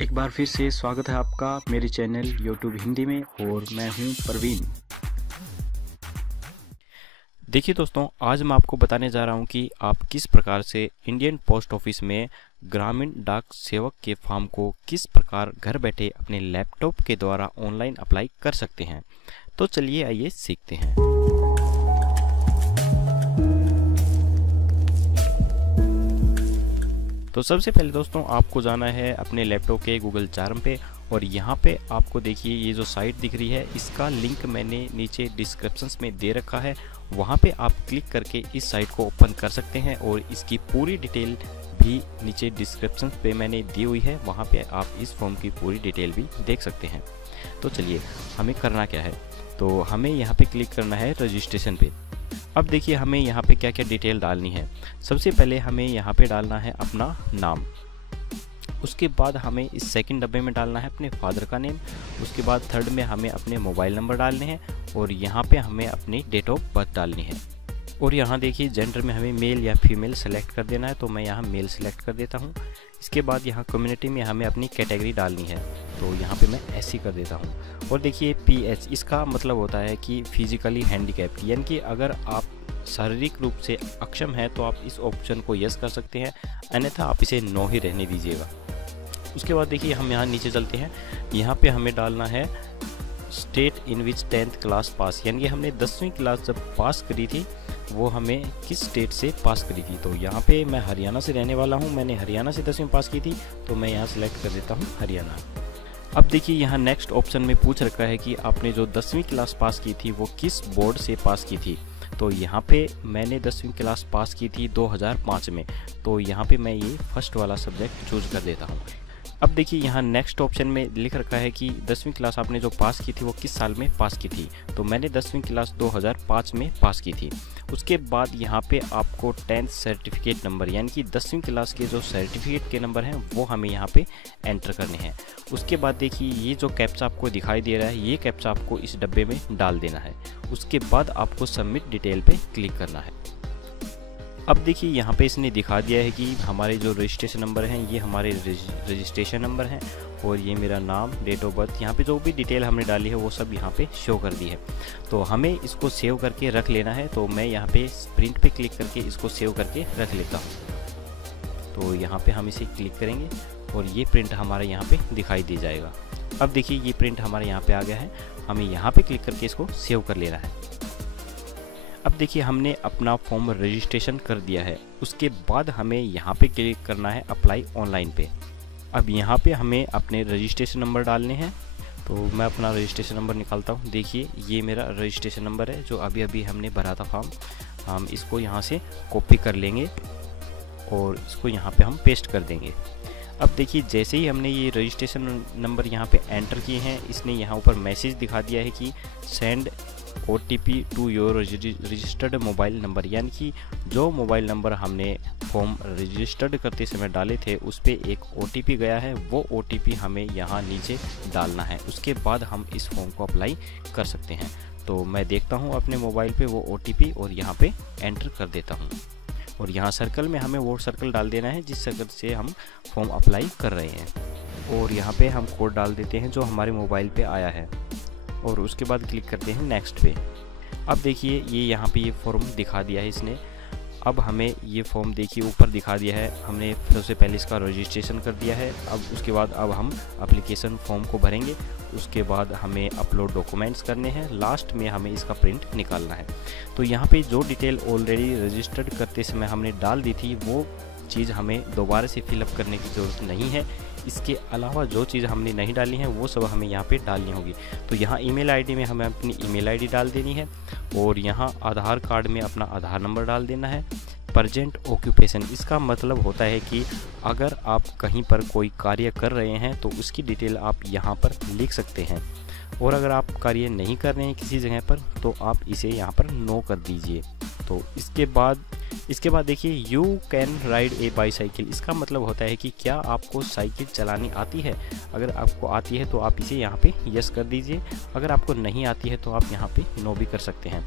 एक बार फिर से स्वागत है आपका मेरे चैनल यूट्यूब हिंदी में और मैं हूं प्रवीण। देखिए दोस्तों, आज मैं आपको बताने जा रहा हूं कि आप किस प्रकार से इंडियन पोस्ट ऑफिस में ग्रामीण डाक सेवक के फॉर्म को किस प्रकार घर बैठे अपने लैपटॉप के द्वारा ऑनलाइन अप्लाई कर सकते हैं। तो चलिए आइए सीखते हैं। तो सबसे पहले दोस्तों आपको जाना है अपने लैपटॉप के गूगल चार्म पे और यहाँ पे आपको देखिए ये जो साइट दिख रही है इसका लिंक मैंने नीचे डिस्क्रिप्शंस में दे रखा है। वहाँ पे आप क्लिक करके इस साइट को ओपन कर सकते हैं और इसकी पूरी डिटेल भी नीचे डिस्क्रिप्शन पे मैंने दी हुई है। वहाँ पे आप इस फॉर्म की पूरी डिटेल भी देख सकते हैं। तो चलिए हमें करना क्या है, तो हमें यहाँ पे क्लिक करना है रजिस्ट्रेशन पे। अब देखिए हमें यहाँ पे क्या क्या डिटेल डालनी है। सबसे पहले हमें यहाँ पे डालना है अपना नाम, उसके बाद हमें इस सेकंड डब्बे में डालना है अपने फादर का नेम, उसके बाद थर्ड में हमें अपने मोबाइल नंबर डालने हैं और यहाँ पे हमें अपनी डेट ऑफ बर्थ डालनी है। और यहाँ देखिए जेंडर में हमें मेल या फीमेल सेलेक्ट कर देना है, तो मैं यहाँ मेल सेलेक्ट कर देता हूँ। इसके बाद यहाँ कम्युनिटी में हमें अपनी कैटेगरी डालनी है, तो यहाँ पे मैं एससी कर देता हूँ। और देखिए पीएच, इसका मतलब होता है कि फिजिकली हैंडीकैप्ड, यानी कि अगर आप शारीरिक रूप से अक्षम है तो आप इस ऑप्शन को यस कर सकते हैं, अन्यथा आप इसे नो ही रहने दीजिएगा। उसके बाद देखिए हम यहाँ नीचे चलते हैं। यहाँ पे हमें डालना है state in which 10th class pass, यानी कि हमने 10वीं क्लास जब पास करी थी वो हमें किस स्टेट से पास करी थी। तो यहाँ पे मैं हरियाणा से रहने वाला हूँ, मैंने हरियाणा से 10वीं पास की थी, तो मैं यहाँ सिलेक्ट कर देता हूँ हरियाणा। अब देखिए यहाँ नेक्स्ट ऑप्शन में पूछ रखा है कि आपने जो 10वीं क्लास पास की थी वो किस बोर्ड से पास की थी। तो यहाँ पे मैंने 10वीं क्लास पास की थी 2005 में, तो यहाँ पे मैं ये फर्स्ट वाला सब्जेक्ट चूज कर देता हूँ। अब देखिए यहाँ नेक्स्ट ऑप्शन में लिख रखा है कि 10वीं क्लास आपने जो पास की थी वो किस साल में पास की थी। तो मैंने 10वीं क्लास 2005 में पास की थी। उसके बाद यहाँ पे आपको 10th सर्टिफिकेट नंबर, यानी कि 10वीं क्लास के जो सर्टिफिकेट के नंबर हैं वो हमें यहाँ पे एंटर करने हैं। उसके बाद देखिए ये जो कैप्चा आपको दिखाई दे रहा है, ये कैप्चा आपको इस डब्बे में डाल देना है। उसके बाद आपको सबमिट डिटेल पे क्लिक करना है। अब देखिए यहाँ पे इसने दिखा दिया है कि हमारे जो रजिस्ट्रेशन नंबर हैं ये हमारे रजिस्ट्रेशन नंबर हैं और ये मेरा नाम, डेट ऑफ बर्थ, यहाँ पे जो भी डिटेल हमने डाली है वो सब यहाँ पे शो कर दी है। तो हमें इसको सेव करके रख लेना है, तो मैं यहाँ पे प्रिंट पे क्लिक करके इसको सेव करके रख लेता हूँ। तो यहाँ पे हम इसे क्लिक करेंगे और ये प्रिंट हमारे यहाँ पे दिखाई दे जाएगा। अब देखिए ये प्रिंट हमारे यहाँ पे आ गया है, हमें यहाँ पे क्लिक करके इसको सेव कर लेना है। अब देखिए हमने अपना फॉर्म रजिस्ट्रेशन कर दिया है। उसके बाद हमें यहाँ पे क्लिक करना है अप्लाई ऑनलाइन पे। अब यहाँ पे हमें अपने रजिस्ट्रेशन नंबर डालने हैं, तो मैं अपना रजिस्ट्रेशन नंबर निकालता हूँ। देखिए ये मेरा रजिस्ट्रेशन नंबर है जो अभी अभी हमने भरा था फॉर्म। हम इसको यहाँ से कॉपी कर लेंगे और इसको यहाँ पे हम पेस्ट कर देंगे। अब देखिए जैसे ही हमने ये रजिस्ट्रेशन नंबर यहाँ पे एंटर किए हैं, इसने यहाँ ऊपर मैसेज दिखा दिया है कि send OTP to your registered mobile number, यानी कि जो मोबाइल नंबर हमने फॉर्म रजिस्टर्ड करते समय डाले थे उस पर एक OTP गया है, वो OTP हमें यहाँ नीचे डालना है। उसके बाद हम इस फॉर्म को अप्लाई कर सकते हैं। तो मैं देखता हूँ अपने मोबाइल पे वो OTP और यहाँ पे एंटर कर देता हूँ। और यहाँ सर्कल में हमें वो सर्कल डाल देना है जिस सर्कल से हम फॉर्म अप्लाई कर रहे हैं। और यहाँ पे हम कोड डाल देते हैं जो हमारे मोबाइल पे आया है और उसके बाद क्लिक करते हैं नेक्स्ट पे। अब देखिए ये यहाँ पे ये फॉर्म दिखा दिया है इसने। अब हमें ये फॉर्म देखिए ऊपर दिखा दिया है, हमने सबसे पहले इसका रजिस्ट्रेशन कर दिया है। अब उसके बाद अब हम एप्लीकेशन फॉर्म को भरेंगे। उसके बाद हमें अपलोड डॉक्यूमेंट्स करने हैं, लास्ट में हमें इसका प्रिंट निकालना है। तो यहाँ पे जो डिटेल ऑलरेडी रजिस्टर्ड करते समय हमने डाल दी थी वो चीज़ हमें दोबारा से फिलअप करने की ज़रूरत नहीं है। इसके अलावा जो चीज़ हमने नहीं डाली है वो सब हमें यहाँ पे डालनी होगी। तो यहाँ ईमेल आईडी में हमें अपनी ईमेल आईडी डाल देनी है और यहाँ आधार कार्ड में अपना आधार नंबर डाल देना है। प्रेजेंट ऑक्यूपेशन, इसका मतलब होता है कि अगर आप कहीं पर कोई कार्य कर रहे हैं तो उसकी डिटेल आप यहाँ पर लिख सकते हैं, और अगर आप कार्य नहीं कर रहे हैं किसी जगह पर तो आप इसे यहाँ पर नो कर दीजिए। तो इसके बाद देखिए you can ride A bicycle, इसका मतलब होता है कि क्या आपको साइकिल चलानी आती है। अगर आपको आती है तो आप इसे यहाँ पे यस कर दीजिए, अगर आपको नहीं आती है तो आप यहाँ पे नो भी कर सकते हैं।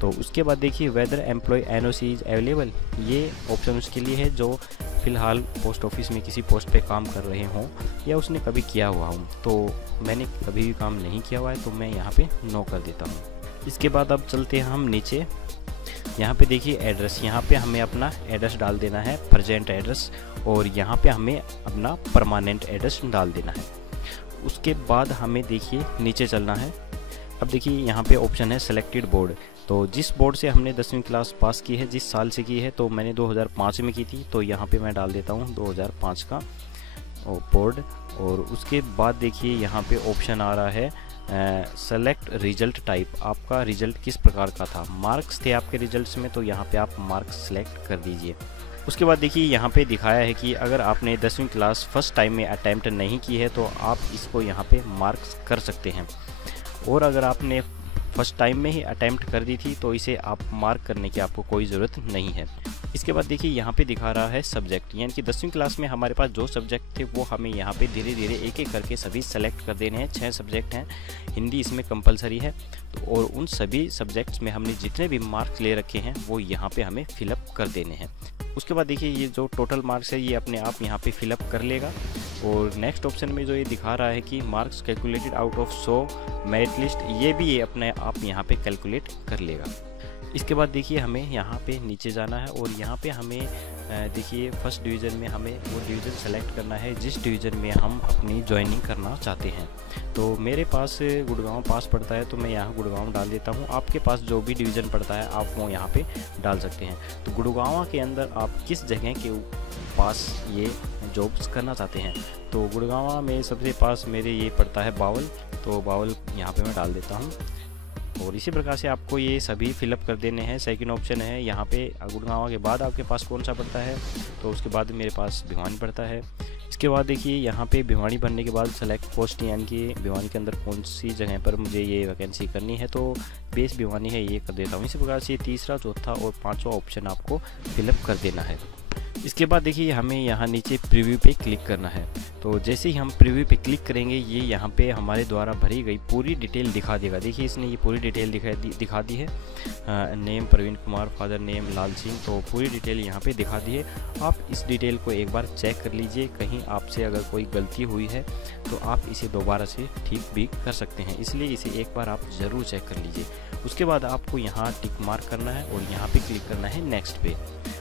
तो उसके बाद देखिए whether employ NOC is available, ये ऑप्शन उसके लिए है जो फ़िलहाल पोस्ट ऑफिस में किसी पोस्ट पे काम कर रहे हों या उसने कभी किया हुआ हूँ, तो मैंने कभी भी काम नहीं किया हुआ है तो मैं यहाँ पे नो कर देता हूँ। इसके बाद अब चलते हैं हम नीचे। यहाँ पे देखिए एड्रेस, यहाँ पे हमें अपना एड्रेस डाल देना है, प्रेजेंट एड्रेस, और यहाँ पे हमें अपना परमानेंट एड्रेस डाल देना है। उसके बाद हमें देखिए नीचे चलना है। अब देखिए यहाँ पे ऑप्शन है सेलेक्टेड बोर्ड, तो जिस बोर्ड से हमने 10वीं क्लास पास की है, जिस साल से की है, तो मैंने 2005 में की थी, तो यहाँ पे मैं डाल देता हूँ 2005 का बोर्ड। और उसके बाद देखिए यहाँ पे ऑप्शन आ रहा है सेलेक्ट रिजल्ट टाइप, आपका रिजल्ट किस प्रकार का था, मार्क्स थे आपके रिजल्ट्स में, तो यहाँ पे आप मार्क्स सेलेक्ट कर दीजिए। उसके बाद देखिए यहाँ पे दिखाया है कि अगर आपने 10वीं क्लास फर्स्ट टाइम में अटैम्प्ट नहीं की है तो आप इसको यहाँ पे मार्क्स कर सकते हैं, और अगर आपने फर्स्ट टाइम में ही अटैम्प्ट कर दी थी तो इसे आप मार्क करने की आपको कोई ज़रूरत नहीं है। इसके बाद देखिए यहाँ पे दिखा रहा है सब्जेक्ट, यानी कि 10वीं क्लास में हमारे पास जो सब्जेक्ट थे वो हमें यहाँ पे धीरे धीरे एक एक करके सभी सेलेक्ट कर देने हैं। 6 सब्जेक्ट हैं, हिंदी इसमें कंपलसरी है, तो और उन सभी सब्जेक्ट्स में हमने जितने भी मार्क्स ले रखे हैं वो यहाँ पे हमें फिलअप कर देने हैं। उसके बाद देखिए ये जो टोटल मार्क्स है ये अपने आप यहाँ पे फिलअप कर लेगा। और नेक्स्ट ऑप्शन में जो ये दिखा रहा है कि marks calculated out of 100 merit list, ये भी ये अपने आप यहाँ पे कैलकुलेट कर लेगा। इसके बाद देखिए हमें यहाँ पे नीचे जाना है और यहाँ पे हमें देखिए फर्स्ट डिवीज़न में हमें वो डिवीज़न सेलेक्ट करना है जिस डिवीज़न में हम अपनी ज्वाइनिंग करना चाहते हैं। तो मेरे पास गुड़गांव पास पड़ता है तो मैं यहाँ गुड़गांव डाल देता हूँ। आपके पास जो भी डिवीज़न पड़ता है आप वो यहाँ पे डाल सकते हैं। तो गुड़गांव के अंदर आप किस जगह के पास ये जॉब्स करना चाहते हैं, तो गुड़गांव में सबसे पास मेरे ये पड़ता है बावल, तो बावल यहाँ पे मैं डाल देता हूँ। और इसी प्रकार से आपको ये सभी फिलअप कर देने हैं। सेकंड ऑप्शन है यहाँ पे गुड़गांव के बाद आपके पास कौन सा पड़ता है, तो उसके बाद मेरे पास भिवानी पड़ता है। इसके बाद देखिए यहाँ पे भिवानी बनने के बाद सेलेक्ट पोस्ट, यानी कि भिवानी के अंदर कौन सी जगह पर मुझे ये वैकेंसी करनी है, तो बेस भिवानी है, ये कर देता हूँ। इसी प्रकार से तीसरा, चौथा और पाँचवा ऑप्शन आपको फिलअप कर देना है। इसके बाद देखिए हमें यहाँ नीचे प्रीव्यू पे क्लिक करना है। तो जैसे ही हम प्रीव्यू पे क्लिक करेंगे ये यहाँ पे हमारे द्वारा भरी गई पूरी डिटेल दिखा देगा। देखिए इसने ये पूरी डिटेल दिखा दी है। Name Praveen Kumar, father name Lal Singh, तो पूरी डिटेल यहाँ पे दिखा दी है। आप इस डिटेल को एक बार चेक कर लीजिए, कहीं आपसे अगर कोई गलती हुई है तो आप इसे दोबारा से ठीक भी कर सकते हैं, इसलिए इसे एक बार आप ज़रूर चेक कर लीजिए। उसके बाद आपको यहाँ टिक मार्क करना है और यहाँ पे क्लिक करना है नेक्स्ट पे,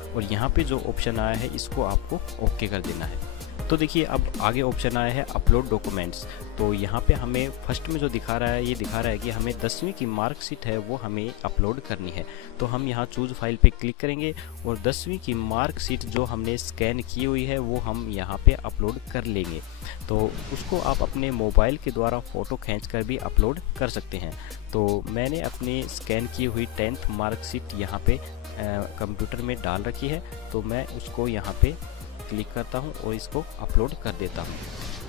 और यहाँ पे जो ऑप्शन आया है इसको आपको ओके कर देना है। तो देखिए अब आगे ऑप्शन आया है अपलोड डॉक्यूमेंट्स। तो यहाँ पे हमें फर्स्ट में जो दिखा रहा है, ये दिखा रहा है कि हमें 10वीं की मार्कशीट है वो हमें अपलोड करनी है। तो हम यहाँ चूज फाइल पे क्लिक करेंगे और 10वीं की मार्कशीट जो हमने स्कैन की हुई है वो हम यहाँ पे अपलोड कर लेंगे। तो उसको आप अपने मोबाइल के द्वारा फ़ोटो खींच कर भी अपलोड कर सकते हैं। तो मैंने अपनी स्कैन की हुई 10th मार्कशीट यहाँ पे कंप्यूटर में डाल रखी है, तो मैं उसको यहाँ पे क्लिक करता हूँ और इसको अपलोड कर देता हूँ।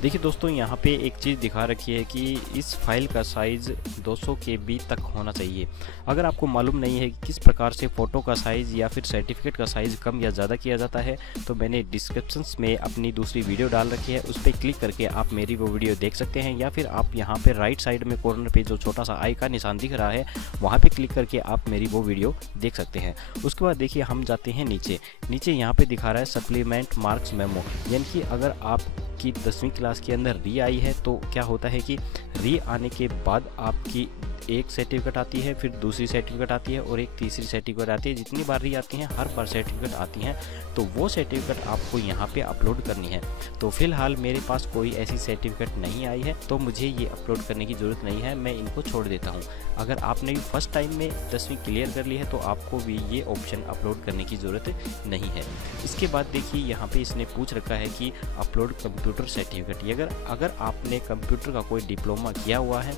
देखिए दोस्तों यहाँ पे एक चीज़ दिखा रखी है कि इस फाइल का साइज़ 200 KB तक होना चाहिए। अगर आपको मालूम नहीं है कि किस प्रकार से फ़ोटो का साइज़ या फिर सर्टिफिकेट का साइज़ कम या ज़्यादा किया जाता है, तो मैंने डिस्क्रिप्शंस में अपनी दूसरी वीडियो डाल रखी है, उस पर क्लिक करके आप मेरी वो वीडियो देख सकते हैं। या फिर आप यहाँ पर राइट साइड में कॉर्नर पर जो छोटा सा आई का निशान दिख रहा है वहाँ पर क्लिक करके आप मेरी वो वीडियो देख सकते हैं। उसके बाद देखिए हम जाते हैं नीचे यहाँ पर दिखा रहा है सप्लीमेंट मार्क्स मेमो, यानी कि अगर आप की 10वीं क्लास के अंदर री आई है तो क्या होता है कि री आने के बाद आपकी एक सर्टिफिकेट आती है, फिर दूसरी सर्टिफिकेट आती है और एक तीसरी सर्टिफिकेट आती है। जितनी बार री आती हैं हर बार सर्टिफिकेट आती हैं, तो वो सर्टिफिकेट आपको यहाँ पे अपलोड करनी है। तो फिलहाल मेरे पास कोई ऐसी सर्टिफिकेट नहीं आई है तो मुझे ये अपलोड करने की ज़रूरत नहीं है, मैं इनको छोड़ देता हूँ। अगर आपने भी फर्स्ट टाइम में 10वीं क्लियर कर ली है तो आपको भी ये ऑप्शन अपलोड करने की ज़रूरत नहीं है। इसके बाद देखिए यहाँ पे इसने पूछ रखा है कि अपलोड कंप्यूटर सर्टिफिकेट। अगर आपने कंप्यूटर का कोई डिप्लोमा किया हुआ है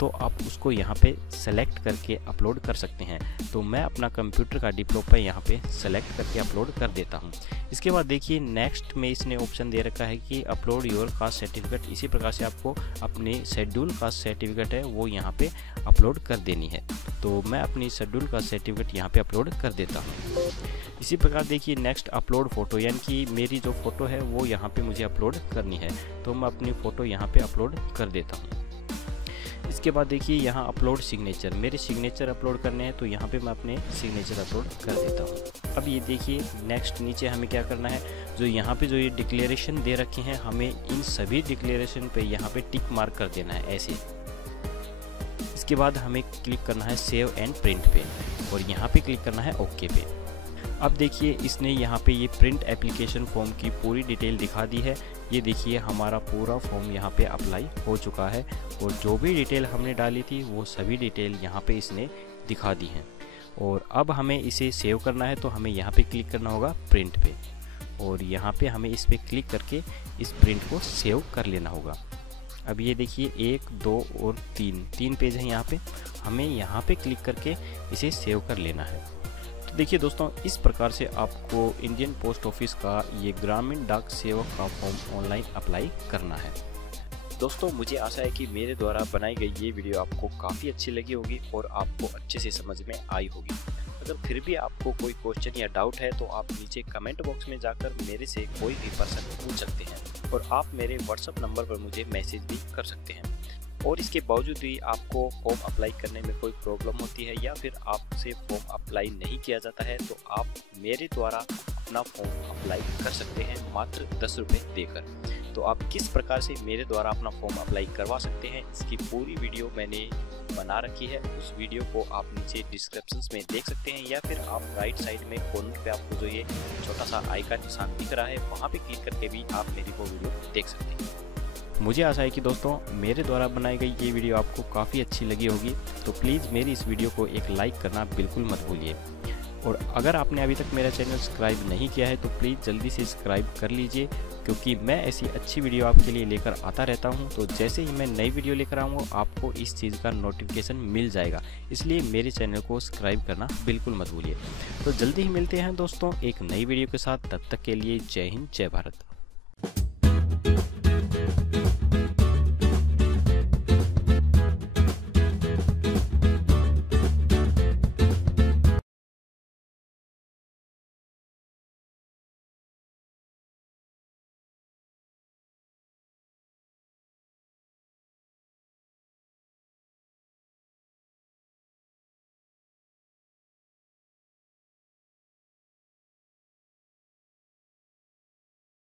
तो आप उसको यहाँ पे सेलेक्ट करके अपलोड कर सकते हैं। तो मैं अपना कंप्यूटर का डिप्लोमा यहाँ पे सेलेक्ट करके अपलोड कर देता हूँ। इसके बाद देखिए नेक्स्ट में इसने ऑप्शन दे रखा है कि अपलोड योर कास्ट सर्टिफिकेट। इसी प्रकार से आपको अपनी शेड्यूल कास्ट सर्टिफिकेट है वो यहाँ पे अपलोड कर देनी है। तो मैं अपनी शेड्यूल कास्ट सर्टिफिकेट यहाँ पे अपलोड कर देता हूँ। इसी प्रकार देखिए नेक्स्ट अपलोड फ़ोटो, यानी कि मेरी जो फ़ोटो है वो यहाँ पे मुझे अपलोड करनी है, तो मैं अपनी फ़ोटो यहाँ पे अपलोड कर देता हूँ। इसके बाद देखिए यहाँ अपलोड सिग्नेचर, मेरे सिग्नेचर अपलोड करने हैं तो यहाँ पे मैं अपने सिग्नेचर अपलोड कर देता हूँ। अब ये देखिए नेक्स्ट नीचे हमें क्या करना है, जो यहाँ पे जो ये डिक्लेरेशन दे रखे हैं हमें इन सभी डिक्लेरेशन पे यहाँ पे टिक मार्क कर देना है ऐसे। इसके बाद हमें क्लिक करना है सेव एंड प्रिंट पे और यहाँ पे क्लिक करना है ओके पे। अब देखिए इसने यहाँ पे ये प्रिंट एप्लीकेशन फॉर्म की पूरी डिटेल दिखा दी है। ये देखिए हमारा पूरा फॉर्म यहाँ पे अप्लाई हो चुका है और जो भी डिटेल हमने डाली थी वो सभी डिटेल यहाँ पे इसने दिखा दी हैं। और अब हमें इसे सेव करना है तो हमें यहाँ पे क्लिक करना होगा प्रिंट पे और यहाँ पे हमें इस पर क्लिक करके इस प्रिंट को सेव कर लेना होगा। अब ये देखिए 1, 2 और 3 पेज हैं यहाँ पे, हमें यहाँ पे क्लिक करके इसे सेव कर लेना है। तो देखिए दोस्तों इस प्रकार से आपको इंडियन पोस्ट ऑफिस का ये ग्रामीण डाक सेवक का फॉर्म ऑनलाइन अप्लाई करना है। दोस्तों मुझे आशा है कि मेरे द्वारा बनाई गई ये वीडियो आपको काफ़ी अच्छी लगी होगी और आपको अच्छे से समझ में आई होगी। अगर फिर भी आपको कोई क्वेश्चन या डाउट है तो आप नीचे कमेंट बॉक्स में जाकर मेरे से कोई भी प्रश्न पूछ सकते हैं और आप मेरे व्हाट्सएप नंबर पर मुझे मैसेज भी कर सकते हैं। और इसके बावजूद भी आपको फॉर्म अप्लाई करने में कोई प्रॉब्लम होती है या फिर आपसे फॉर्म अप्लाई नहीं किया जाता है तो आप मेरे द्वारा अपना फॉर्म अप्लाई कर सकते हैं मात्र 10 रुपये देकर। तो आप किस प्रकार से मेरे द्वारा अपना फॉर्म अप्लाई करवा सकते हैं इसकी पूरी वीडियो मैंने बना रखी है। उस वीडियो को आप नीचे डिस्क्रिप्शंस में देख सकते हैं या फिर आप राइट साइड में कॉर्नर पे आपको जो ये छोटा सा आई का निशान दिख रहा है वहाँ पे क्लिक करके भी आप मेरी वो वीडियो देख सकते हैं। मुझे आशा है कि दोस्तों मेरे द्वारा बनाई गई ये वीडियो आपको काफ़ी अच्छी लगी होगी, तो प्लीज़ मेरी इस वीडियो को एक लाइक करना बिल्कुल मत भूलिए। और अगर आपने अभी तक मेरा चैनल सब्सक्राइब नहीं किया है तो प्लीज़ जल्दी से सब्सक्राइब कर लीजिए, क्योंकि मैं ऐसी अच्छी वीडियो आपके लिए लेकर आता रहता हूं। तो जैसे ही मैं नई वीडियो लेकर आऊँगा आपको इस चीज़ का नोटिफिकेशन मिल जाएगा, इसलिए मेरे चैनल को सब्सक्राइब करना बिल्कुल मत भूलिए। तो जल्दी ही मिलते हैं दोस्तों एक नई वीडियो के साथ, तब तक के लिए जय हिंद जय भारत।